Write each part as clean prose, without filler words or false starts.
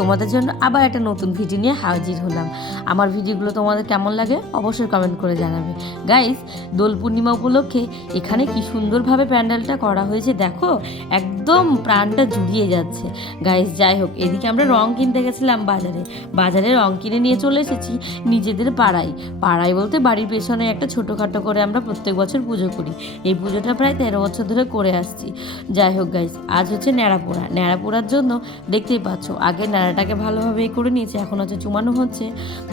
তোমাদের জন্য আবার একটা নতুন ভিডিও নিয়ে হাজির হলাম। আমার ভিডিওগুলো তোমাদের কেমন লাগে অবশ্যই কমেন্ট করে জানাবে। গাইস, দোল পূর্ণিমা উপলক্ষে এখানে কি সুন্দরভাবে প্যান্ডেলটা করা হয়েছে দেখো, একদম প্রাণটা জুড়িয়ে যাচ্ছে। গাইস, যাই হোক, এদিকে আমরা রং কিনতে গেছিলাম বাজারে রং কিনে নিয়ে চলে এসেছি নিজেদের পাড়ায় বলতে বাড়ির পেছনে একটা ছোটোখাটো করে আমরা প্রত্যেক বছর পুজো করি। এই পুজোটা প্রায় 13 বছর ধরে করে আসছি। যাই হোক গাইস, আজ হচ্ছে ন্যাড়া পোড়ার জন্য দেখতেই পাচ্ছ, আগে ন্যাড়াটাকে ভালোভাবে করে নিয়েছে, এখন হচ্ছে চুমানো হচ্ছে।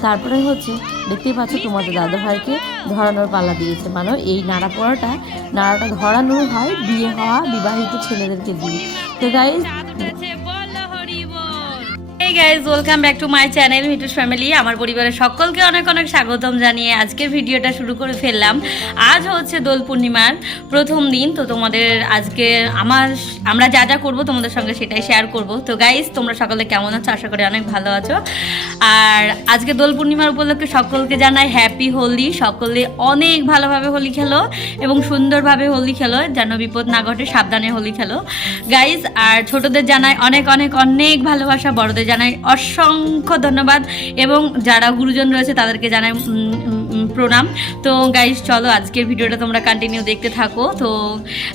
তারপরে হচ্ছে দেখতেই পাচ্ছ তোমাদের দাদা ভাইকে ধরানোর পালা দিয়েছে। মানে এই নাড়াটা ধরানো হয় বিয়ে হওয়া বিবাহিত ছেলেদেরকে দিয়ে। তো guys, Hey guys, welcome back to my channel Mithu's family. আমার পরিবারের সকলকে অনেক অনেক স্বাগতম জানিয়ে আজকের ভিডিওটা শুরু করে ফেললাম। আজ হচ্ছে দোল পূর্ণিমার প্রথম দিন। তো তোমাদের আজকে আমরা যা যা করবো তোমাদের সঙ্গে সেটাই শেয়ার করব। তো গাইস, তোমরা সকলে কেমন আছো? আশা করি অনেক ভালো আছো। আর আজকে দোল পূর্ণিমার উপলক্ষে সকলকে জানাই হ্যাপি হোলি। সকলে অনেক ভালোভাবে হোলি খেলো এবং সুন্দরভাবে হোলি খেলো, যেন বিপদ না ঘটে, সাবধানে হোলি খেলো গাইস। আর ছোটদের জানাই অনেক অনেক অনেক ভালোবাসা, বড়দের জানাই অসংখ্য ধন্যবাদ এবং যারা গুরুজন রয়েছে তাদেরকে জানাই প্রণাম। তো গাইস, চলো আজকের ভিডিওটা তোমরা কন্টিনিউ দেখতে থাকো। তো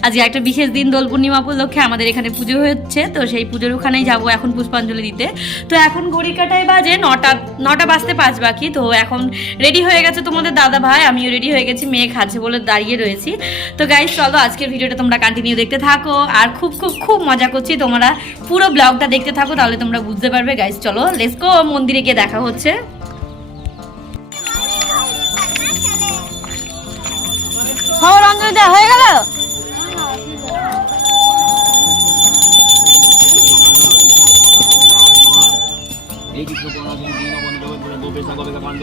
আজকে একটা বিশেষ দিন, দোল পূর্ণিমা উপলক্ষে আমাদের এখানে পুজো হচ্ছে। তো সেই পুজোর ওখানেই যাবো এখন পুষ্পাঞ্জলি দিতে। তো এখন ঘড়ি কাটায় বাজে 9টা বাজতে 5 বাকি। তো এখন রেডি হয়ে গেছে তোমাদের দাদা ভাই, আমিও রেডি হয়ে গেছি, মেয়ে খাচ্ছে বলে দাঁড়িয়ে রয়েছি। তো গাইস, চলো আজকের ভিডিওটা তোমরা কন্টিনিউ দেখতে থাকো। আর খুব খুব খুব মজা করছি, তোমরা পুরো ব্লগটা দেখতে থাকো, তাহলে তোমরা বুঝতে পারবে। গাইস চলো, লেটস গো, মন্দিরে গিয়ে দেখা হচ্ছে। সবার অঞ্জলি দেওয়া হয়ে গেল।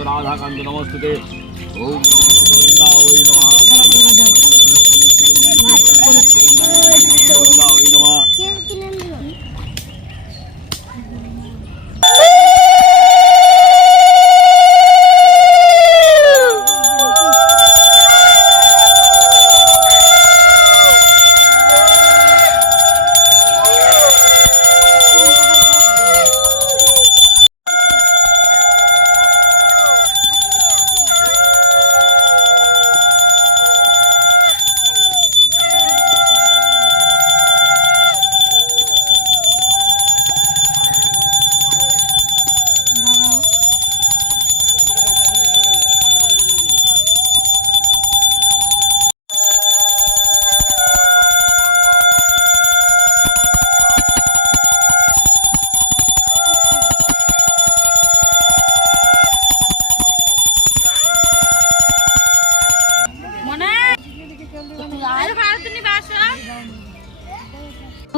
রাধাকান্ত নমস্তুতে। ওম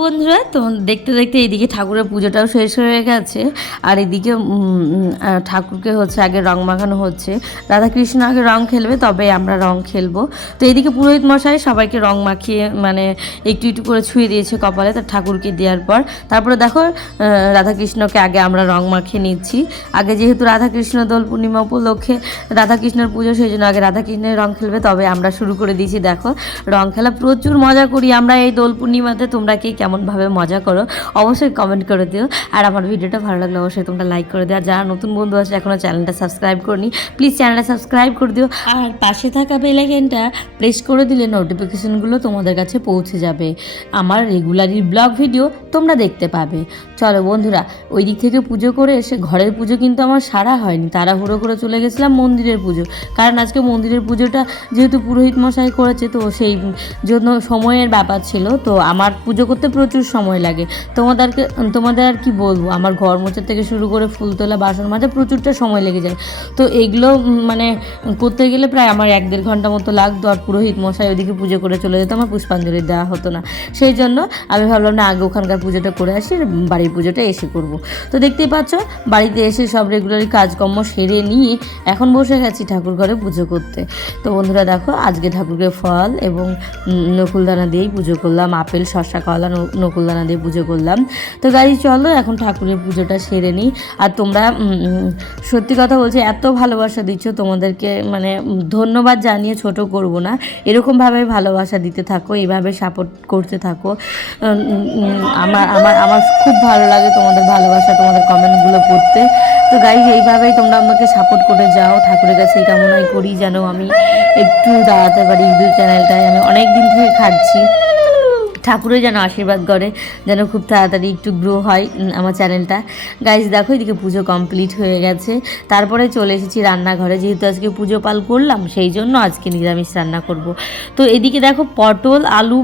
বন্ধুরা, তো দেখতে দেখতে এইদিকে ঠাকুরের পুজোটাও শেষ হয়ে গেছে। আর এদিকে ঠাকুরকে হচ্ছে আগে রং মাখানো হচ্ছে। রাধাকৃষ্ণ আগে রং খেলবে, তবে আমরা রং খেলবো। তো এইদিকে পুরোহিত মশাই সবাইকে রং মাখিয়ে মানে একটু একটু করে ছুঁয়ে দিয়েছে কপালে, তার ঠাকুরকে দেওয়ার পর তারপরে দেখো রাধাকৃষ্ণকে আগে আমরা রং মাখিয়ে নিচ্ছি। আগে যেহেতু রাধাকৃষ্ণ দোল পূর্ণিমা উপলক্ষে রাধাকৃষ্ণের পুজো, সেই জন্য আগে রাধাকৃষ্ণের রং খেলবে, তবে আমরা শুরু করে দিয়েছি। দেখো, রং খেলা প্রচুর মজা করি আমরা এই দোল পূর্ণিমাতে। তোমরা কি কেমনভাবে মজা করো অবশ্যই কমেন্ট করে দিও। আর আমার ভিডিওটা ভালো লাগলে অবশ্যই তোমরা লাইক করে দিও। আর যারা নতুন বন্ধু আছে এখনও চ্যানেলটা সাবস্ক্রাইব করনি, প্লিজ চ্যানেলটা সাবস্ক্রাইব করে দিও। আর পাশে থাকা বেল আইকনটা প্রেস করে দিলে নোটিফিকেশনগুলো তোমাদের কাছে পৌঁছে যাবে। আমার রেগুলারই ব্লগ ভিডিও তোমরা দেখতে পাবে। চলো বন্ধুরা, ওই দিক থেকে পুজো করে এসে ঘরের পুজো কিন্তু আমার সারা হয়নি, তাড়াহুড়ো করে চলে গেছিলাম মন্দিরের পুজো। কারণ আজকে মন্দিরের পুজোটা যেহেতু পুরোহিত মশাই করেছে, তো সেই জন্য সময়ের ব্যাপার ছিল। তো আমার পুজো করতে প্রচুর সময় লাগে। তোমাদের আর কি বলবো, আমার ঘর মোছা থেকে শুরু করে ফুল তোলা, বাসন মাজা প্রচুরটা সময় লেগে যায়। তো এইগুলো মানে করতে গেলে প্রায় আমার 1-1.5 ঘন্টা মতো লাগতো। আর পুরোহিত মশাই ওইদিকে পুজো করে চলে যেত, আমার পুষ্পাঞ্জলি দেওয়া হতো না। সেই জন্য আমি ভাবলাম না, আগে ওখানকার পুজোটা করে আসি, বাড়ির পুজোটা এসে করব। তো দেখতেই পাচ্ছ, বাড়িতে এসে সব রেগুলারই কাজকর্ম সেরে নিয়ে এখন বসে গেছি ঠাকুর ঘরে পুজো করতে। তো বন্ধুরা দেখো, আজকে ঠাকুরকে ফল এবং নকুলদানা দিয়েই পুজো করলাম। আপেল, শসা, কলা, নকুলদানা দিয়ে পুজো করলাম। তো গাইজ চলো এখন ঠাকুরের পুজোটা সেরে নিই। আর তোমরা সত্যি কথা বলছি, এত ভালোবাসা দিচ্ছ, তোমাদেরকে মানে ধন্যবাদ জানিয়ে ছোট করব না, এরকমভাবে ভালোবাসা দিতে থাকো, এইভাবে সাপোর্ট করতে থাকো। আমার আমার আমার খুব ভালো লাগে তোমাদের ভালোবাসা, তোমাদের কমেন্টগুলো পড়তে। তো গাইজ এইভাবেই তোমরা আমাকে সাপোর্ট করে যাও। ঠাকুরের কাছে এই কামনাই করি যেন আমি একটু দাঁড়াতে পারি ইউটিউব চ্যানেলটায়। আমি অনেক দিন থেকে খাটছি, ঠাকুরের যেন আশীর্বাদ করে, যেন খুব তাড়াতাড়ি একটু গ্রো হয় আমার চ্যানেলটা। গাইজ দেখো এদিকে পুজো কমপ্লিট হয়ে গেছে, তারপরে চলে এসেছি রান্নাঘরে। যেহেতু আজকে পুজো পাল করলাম সেই জন্য আজকে নিরামিষ রান্না করব। তো এদিকে দেখো পটল আলু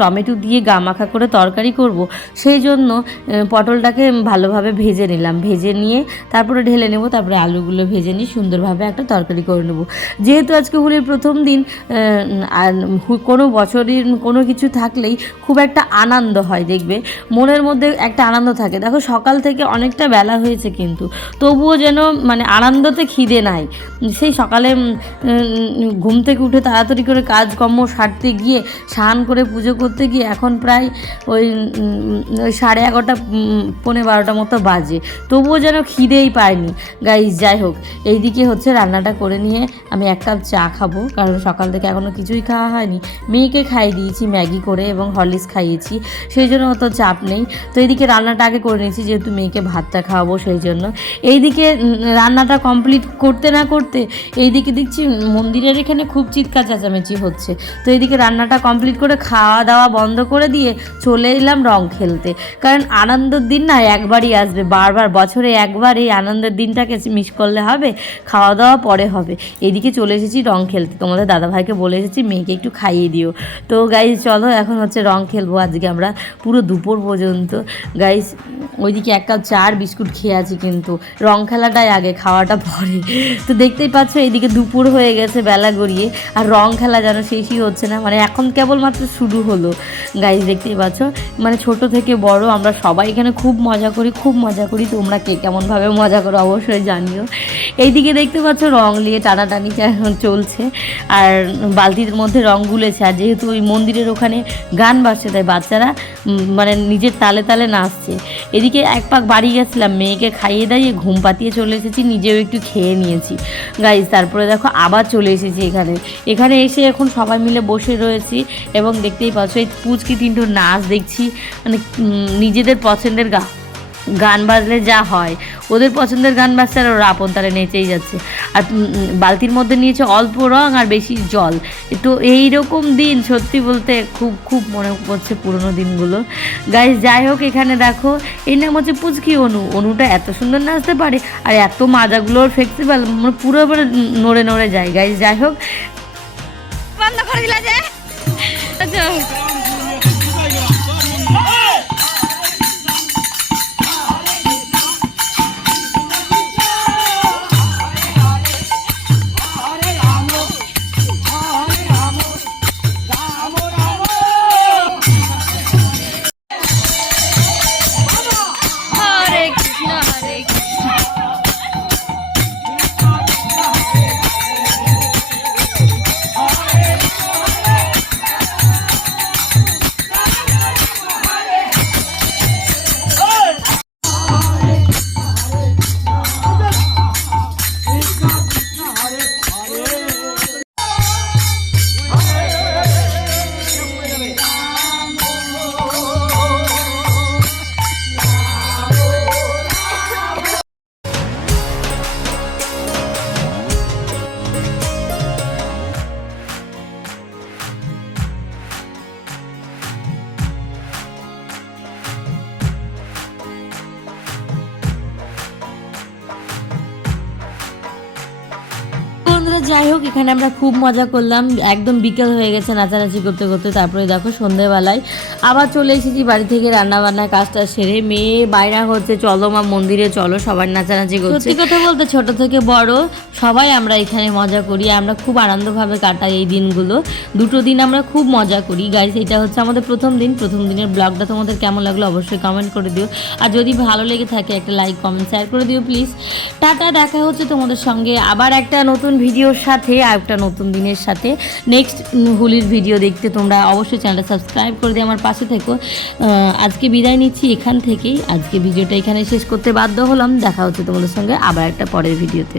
টমেটো দিয়ে গামাখা করে তরকারি করব, সেই জন্য পটলটাকে ভালোভাবে ভেজে নিলাম। ভেজে নিয়ে তারপরে ঢেলে নেব, তারপরে আলুগুলো ভেজে নিয়ে সুন্দরভাবে একটা তরকারি করে নেব। যেহেতু আজকে হোলির প্রথম দিন, আর কোনো বছরের কোনো কিছু থাকলেই খুব একটা আনন্দ হয়, দেখবে মনের মধ্যে একটা আনন্দ থাকে। দেখো সকাল থেকে অনেকটা বেলা হয়েছে কিন্তু তবুও যেন মানে আনন্দতে খিদে নাই। সেই সকালে ঘুম থেকে উঠে তাড়াতাড়ি করে কাজকর্ম সারতে গিয়ে, স্নান করে পুজো করতে গিয়ে এখন প্রায় ওই 11:30 পৌনে 12টা মতো বাজে, তবুও যেন খিদেই পায়নি গাইজ। যাই হোক, এইদিকে হচ্ছে রান্নাটা করে নিয়ে আমি 1 কাপ চা খাবো, কারণ সকাল থেকে এখনও কিছুই খাওয়া হয়নি। মেয়েকে খাইয়ে দিয়েছি ম্যাগি করে এবং হরলিক্স খাইয়েছি, সেই জন্য অত চাপ নেই। তো এইদিকে রান্নাটা আগে করে নিয়েছি, যেহেতু মেয়েকে ভাতটা খাওয়াবো সেই জন্য। এইদিকে রান্নাটা কমপ্লিট করতে না করতে এইদিকে দেখছি মন্দিরের এখানে খুব চিৎকার চেঁচামেচি হচ্ছে। তো এইদিকে রান্নাটা কমপ্লিট করে খাওয়া দাওয়া বন্ধ করে দিয়ে চলে এলাম রং খেলতে, কারণ আনন্দের দিন না একবারই আসবে, বারবার বছরে একবার এই আনন্দের দিনটাকে মিস করলে হবে? খাওয়া দাওয়া পরে হবে। এইদিকে চলে এসেছি রং খেলতে, তোমাদের দাদাভাইকে বলে এসেছি মেয়েকে একটু খাইয়ে দিও। তো গাইজ চলো এখন হচ্ছে রং খেলবো আজকে আমরা পুরো দুপুর পর্যন্ত। গাইজ ওইদিকে 1 কাপ চা আর বিস্কুট খেয়ে আছি, কিন্তু রং খেলাটাই আগে, খাওয়াটা পরে। তো দেখতেই পাচ্ছ এইদিকে দুপুর হয়ে গেছে, বেলা গড়িয়ে, আর রং খেলা যেন শেষই হচ্ছে না, মানে এখন কেবলমাত্র শুরু হলো। গাইজ দেখতেই পাচ্ছ, মানে ছোট থেকে বড় আমরা সবাই এখানে খুব মজা করি, খুব মজা করি। তোমরা কে কেমনভাবে মজা করো অবশ্যই জানিও। এইদিকে দেখতে পাচ্ছ রং নিয়ে টানাটানি চলছে, আর বালতির মধ্যে রং গুলেছে। আর যেহেতু ওই মন্দিরের ওখানে গান বাজছে, তাই বাচ্চারা মানে নিজের তালে তালে নাচছে। এদিকে 1 পাক বাড়ি গেছিলাম, মেয়েকে খাইয়ে দাইয়ে ঘুম পাতিয়ে চলে এসেছি, নিজেও একটু খেয়ে নিয়েছি গাইজ। তারপরে দেখো আবার চলে এসেছি এখানে এসে এখন সবাই মিলে বসে রয়েছি, এবং দেখতেই পাচ্ছ এই পুচকি 3টো নাচ দেখছি, মানে নিজেদের পছন্দের গান বাজলে যা হয়, ওদের পছন্দের গান বাজছে আর ওরা আপন তারে নেচেই যাচ্ছে। আর বালতির মধ্যে নিয়েছে অল্প রং আর বেশি জল। তো এইরকম দিন সত্যি বলতে খুব খুব মনে পড়ছে পুরোনো দিনগুলো গাইজ। যাই হোক, এখানে দেখো এই নাম হচ্ছে পুচকি অনুটা এত সুন্দর নাচতে পারে, আর এত মাজাগুলোর ফ্লেক্সিবল, মানে পুরো নড়ে নড়ে যায় গাইজ। যাই হোক, বন্ধ করে দিলা যে। আচ্ছা যাই হোক, এখানে আমরা খুব মজা করলাম, একদম বিকেল হয়ে গেছে নাচানাচি করতে করতে। তারপরে দেখো সন্ধ্যেবেলায় আবার চলে এসেছি বাড়ি থেকে রান্নাবান্নার কাজটা সেরে। মেয়ে বাইরা হচ্ছে চলো মা মন্দিরে চলো, সবাই নাচানাচি করছে। সত্যি কথা বলতে ছোট থেকে বড় সবাই আমরা এখানে মজা করি, আমরা খুব আনন্দভাবে কাটাই এই দিনগুলো। 2টো দিন আমরা খুব মজা করি গাইস। এটা হচ্ছে আমাদের প্রথম দিনের ব্লগটা তোমাদের কেমন লাগলো অবশ্যই কমেন্ট করে দিও, আর যদি ভালো লেগে থাকে একটা লাইক কমেন্ট শেয়ার করে দিও প্লিজ। টাটা, দেখা হচ্ছে তোমাদের সঙ্গে আবার একটা নতুন ভিডিওর ভিডিওর সাথে আর একটা নতুন দিনের সাথে নেক্সট হোলির ভিডিও দেখতে তোমরা অবশ্যই চ্যানেলটা সাবস্ক্রাইব করে দিয়ে আমার পাশে থেকো। আজকে বিদায় নিচ্ছি এখান থেকেই, আজকে ভিডিওটা এখানে শেষ করতে বাধ্য হলাম। দেখা হচ্ছে তোমাদের সঙ্গে আবার একটা পরের ভিডিওতে।